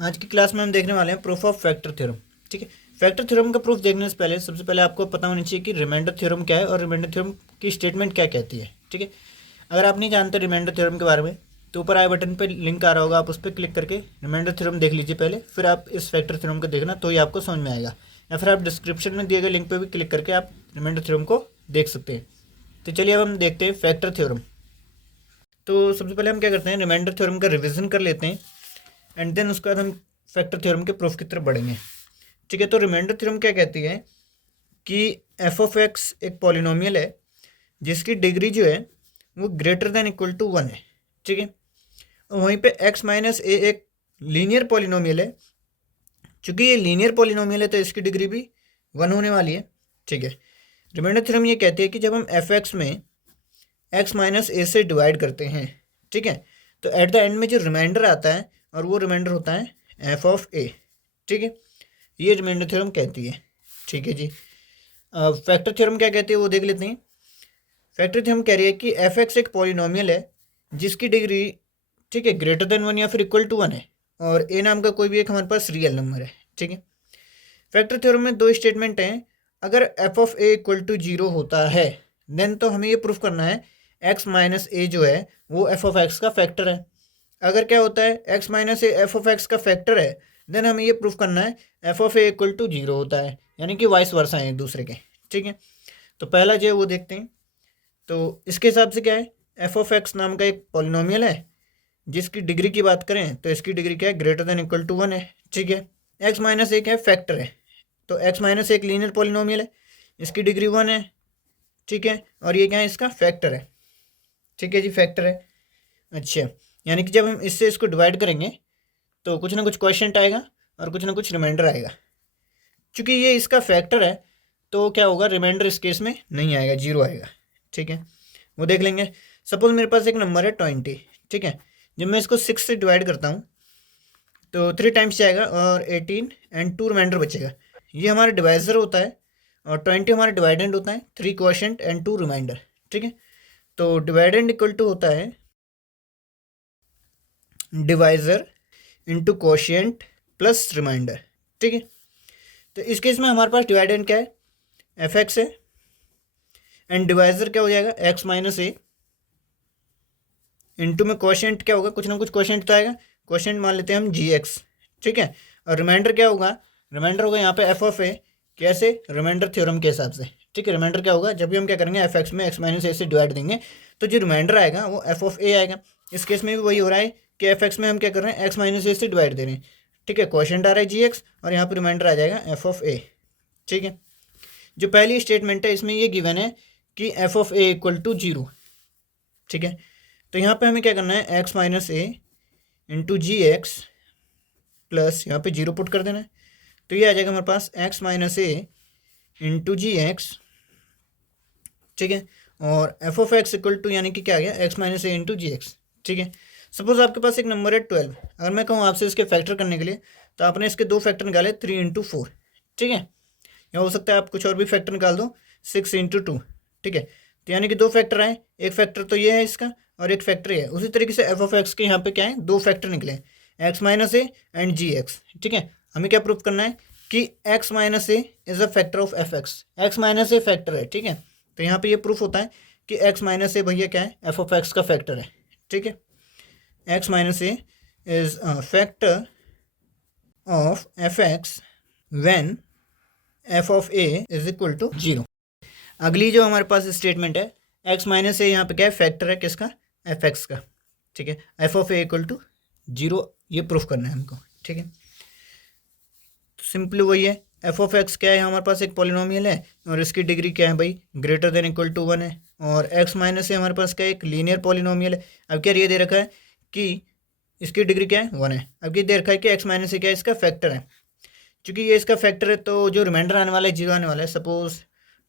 आज की क्लास में हम देखने वाले हैं प्रूफ ऑफ फैक्टर थ्योरम। ठीक है, फैक्टर थ्योरम का प्रूफ देखने से पहले सबसे पहले आपको पता होना चाहिए कि रिमाइंडर थ्योरम क्या है और रिमाइंडर थ्योरम की स्टेटमेंट क्या कहती है। ठीक है, अगर आप नहीं जानते रिमाइंडर थ्योरम के बारे में तो ऊपर आई बटन पर लिंक आ रहा होगा, आप उस पर क्लिक करके रिमाइंडर थ्योरम देख लीजिए पहले, फिर आप इस फैक्टर थ्योरम को देखना तो ये आपको समझ में आएगा, या फिर आप डिस्क्रिप्शन में दिए गए लिंक पर भी क्लिक करके आप रिमाइंडर थ्योरम को देख सकते हैं। तो चलिए अब हम देखते हैं फैक्टर थ्योरम। तो सबसे पहले हम क्या करते हैं, रिमाइंडर थ्योरम का रिविजन कर लेते हैं एंड देन उसके बाद हम फैक्टर थ्योरम के प्रूफ की तरफ बढ़ेंगे। ठीक है, तो रिमाइंडर थ्योरम क्या कहती है कि एफ ऑफ एक्स एक पॉलिनोमियल है जिसकी डिग्री जो है वो ग्रेटर देन इक्वल टू 1 है। ठीक है, और वहीं पे एक्स माइनस ए एक लीनियर पॉलिनोमियल है। चूंकि ये लीनियर पॉलिनोमियल है तो इसकी डिग्री भी 1 होने वाली है। ठीक है, रिमाइंडर थ्योरम ये कहती है कि जब हम एफ एक्स में एक्स माइनस ए से डिवाइड करते हैं, ठीक है, तो एट द एंड में जो रिमाइंडर आता है और वो रिमाइंडर होता है एफ ऑफ ए। ठीक है, ये रिमाइंडर थ्योरम कहती है। ठीक है जी, फैक्टर थ्योरम क्या कहती है वो देख लेते हैं। फैक्टर थ्योरम कह रही है कि एफ एक्स एक पॉलिनोमियल है जिसकी डिग्री, ठीक है, ग्रेटर देन 1 या फिर इक्वल टू 1 है और ए नाम का कोई भी एक हमारे पास रियल नंबर है। ठीक है, फैक्टर थ्योरम में दो स्टेटमेंट हैं। अगर F of A equal to 0 होता है देन तो हमें ये प्रूफ करना है एक्स माइनस ए जो है वो एफ ऑफ एक्स का फैक्टर है। अगर क्या होता है X minus A F of X का फैक्टर है देन हमें ये प्रूफ करना है F of A equal to 0 होता है, यानी कि वाइस वर्सा है एक दूसरे के। ठीक है, तो पहला जो है वो देखते हैं। तो इसके हिसाब से क्या है, एफ ऑफ एक्स नाम का एक पॉलिनोमियल है जिसकी डिग्री की बात करें तो इसकी डिग्री क्या है, ग्रेटर देन इक्वल टू 1 है। ठीक है, एक्स माइनस एक है फैक्टर है, तो एक्स माइनस एक लीनियर पॉलिनोमियल है, इसकी डिग्री 1 है। ठीक है, और ये क्या है, इसका फैक्टर है। ठीक है जी, फैक्टर है। अच्छा, यानी कि जब हम इससे इसको डिवाइड करेंगे तो कुछ ना कुछ क्वेश्चन आएगा और कुछ ना कुछ रिमाइंडर आएगा। चूँकि ये इसका फैक्टर है तो क्या होगा, रिमाइंडर इस केस में नहीं आएगा, 0 आएगा। ठीक है, वो देख लेंगे। सपोज मेरे पास एक नंबर है 20। ठीक है, जब मैं इसको 6 से डिवाइड करता हूँ तो 3 टाइम्स जाएगा और 18 एंड 2 रिमाइंडर बचेगा। ये हमारा डिवाइजर होता है और 20 हमारा डिवाइडेंड होता है, 3 क्वोशंट एंड 2 रिमाइंडर। ठीक है, तो डिवाइडेंड इक्वल टू होता है divisor into quotient plus remainder. ठीक है, तो इस केस में हमारे पास डिवाइडेंड क्या है, एफ एक्स है, एंड डिवाइजर क्या हो जाएगा, एक्स माइनस ए, इंटू में क्वोशिएंट क्या होगा, कुछ ना कुछ क्वोशिएंट तो आएगा, क्वोशिएंट मान लेते हैं हम जी एक्स। ठीक है, और रिमाइंडर क्या होगा, रिमाइंडर होगा यहाँ पे एफ ऑफ ए, कैसे, रिमाइंडर थ्योरम के हिसाब से। ठीक है, रिमाइंडर क्या होगा, जब भी हम क्या करेंगे एफ एक्स में एक्स माइनस ए से डिवाइड देंगे तो जो रिमाइंडर आएगा वो एफ ऑफ ए आएगा। इस केस में भी वही हो रहा है कि एफ एक्स में हम क्या कर रहे हैं, एक्स माइनस ए से डिवाइड दे रहे हैं। ठीक है, क्वोशिएंट आ रहा है जी एक्स और यहाँ पर रिमाइंडर आ जाएगा एफ ऑफ ए। ठीक है, जो पहली स्टेटमेंट है इसमें ये गिवन है कि F of A equal to 0। ठीक है, तो यहाँ पे हमें क्या करना है, X minus A into G x plus यहाँ पे 0 पुट कर देना है, तो ये आ जाएगा हमारे पास X minus A into G X. ठीक है, और F of X equal to यानी कि क्या आ गया, X minus A into G X. ठीक है, सपोज आपके पास एक नंबर है 12, अगर मैं कहूँ आपसे इसके फैक्टर करने के लिए तो आपने इसके दो फैक्टर निकाले, 3 इंटू 4। ठीक है, या हो सकता है आप कुछ और भी फैक्टर निकाल दो, 6 इंटू 2। ठीक है, तो यानी कि दो फैक्टर आए, एक फैक्टर तो ये है इसका और एक फैक्टर ये है। उसी तरीके से एफ ऑफ एक्स के यहाँ पे क्या है, दो फैक्टर निकले, X minus A and G X. ठीक है, हमें क्या प्रूफ करना है कि X minus A is a factor of F X, X minus A factor है। ठीक है, तो यहाँ पे ये प्रूफ होता है कि एक्स माइनस ए भैया क्या है, एफ ऑफ एक्स का फैक्टर है। ठीक है, X minus A is a factor of F X when F of A is equal to 0। अगली जो हमारे पास स्टेटमेंट है, एक्स माइनस ए यहाँ पे क्या है, फैक्टर है किसका, एफ एक्स का। ठीक है, F of A equal to 0 ये प्रूफ करना है हमको। ठीक है, तो सिंपली वही है, एफ ऑफ एक्स क्या है, हमारे पास एक पॉलिनोमियल है और इसकी डिग्री क्या है भाई, ग्रेटर देन इक्वल टू 1 है। और एक्स माइनस ए हमारे पास क्या है, एक लीनियर पॉलिनोमियल है। अब क्या ये दे रखा है कि इसकी डिग्री क्या है, 1 है। अब ये दे रखा है कि एक्स माइनस ए क्या है, इसका फैक्टर है। चूँकि ये इसका फैक्टर है तो जो रिमाइंडर आने वाला है 0 आने वाला है। सपोज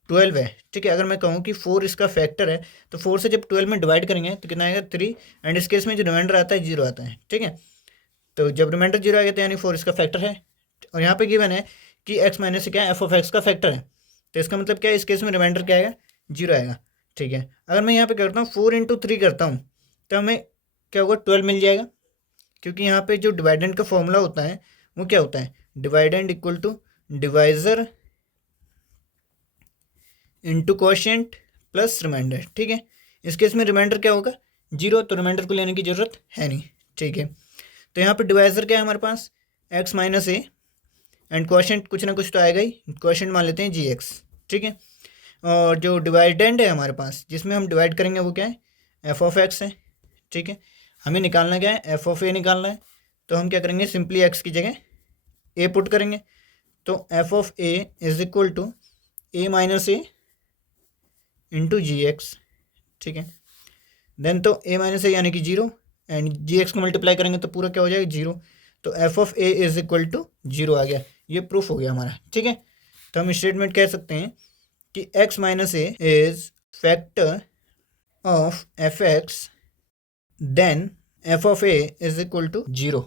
12 है। ठीक है, अगर मैं कहूँ कि 4 इसका फैक्टर है तो 4 से जब 12 में डिवाइड करेंगे तो कितना आएगा, 3, एंड इस केस में जो रिमाइंडर आता है 0 आता है। ठीक है, तो जब रिमाइंडर 0 आ गया तो यानी 4 इसका फैक्टर है। और यहाँ पे गिवन है कि एक्स माइनस से क्या है, एफ ऑफ एक्स का फैक्टर है, तो इसका मतलब क्या है, इस केस में रिमाइंडर क्या आएगा, 0 आएगा। ठीक है, अगर मैं यहाँ पे करता हूँ 4 इंटू 3 करता हूँ तो हमें क्या होगा, 12 मिल जाएगा। क्योंकि यहाँ पे जो डिवाइडेंड का फॉर्मूला होता है वो क्या होता है, dividend equal to divisor into quotient plus remainder. ठीक है, इस केस में रिमाइंडर क्या होगा, 0, तो रिमाइंडर को लेने की जरूरत है नहीं। ठीक है, तो यहाँ पे डिवाइजर क्या है हमारे पास, x minus A, and quotient कुछ ना कुछ तो आएगा ही, क्वोशिएंट मान लेते हैं gx। ठीक है, और जो डिवाइडेंड है हमारे पास जिसमें हम डिवाइड करेंगे वो क्या है, एफ ऑफ एक्स है। ठीक है, हमें निकालना क्या है, एफ ऑफ ए निकालना है, तो हम क्या करेंगे, सिंपली एक्स की जगह ए पुट करेंगे, तो F of A is equal to A minus A into G X. ठीक है, देन तो ए माइनस ए यानी कि 0, एंड जी एक्स को मल्टीप्लाई करेंगे तो पूरा क्या हो जाएगा, 0, तो F of A is equal to 0 आ गया। ये प्रूफ हो गया हमारा। ठीक है, तो हम स्टेटमेंट कह सकते हैं कि x minus A is factor of F X, then F of A is equal to 0।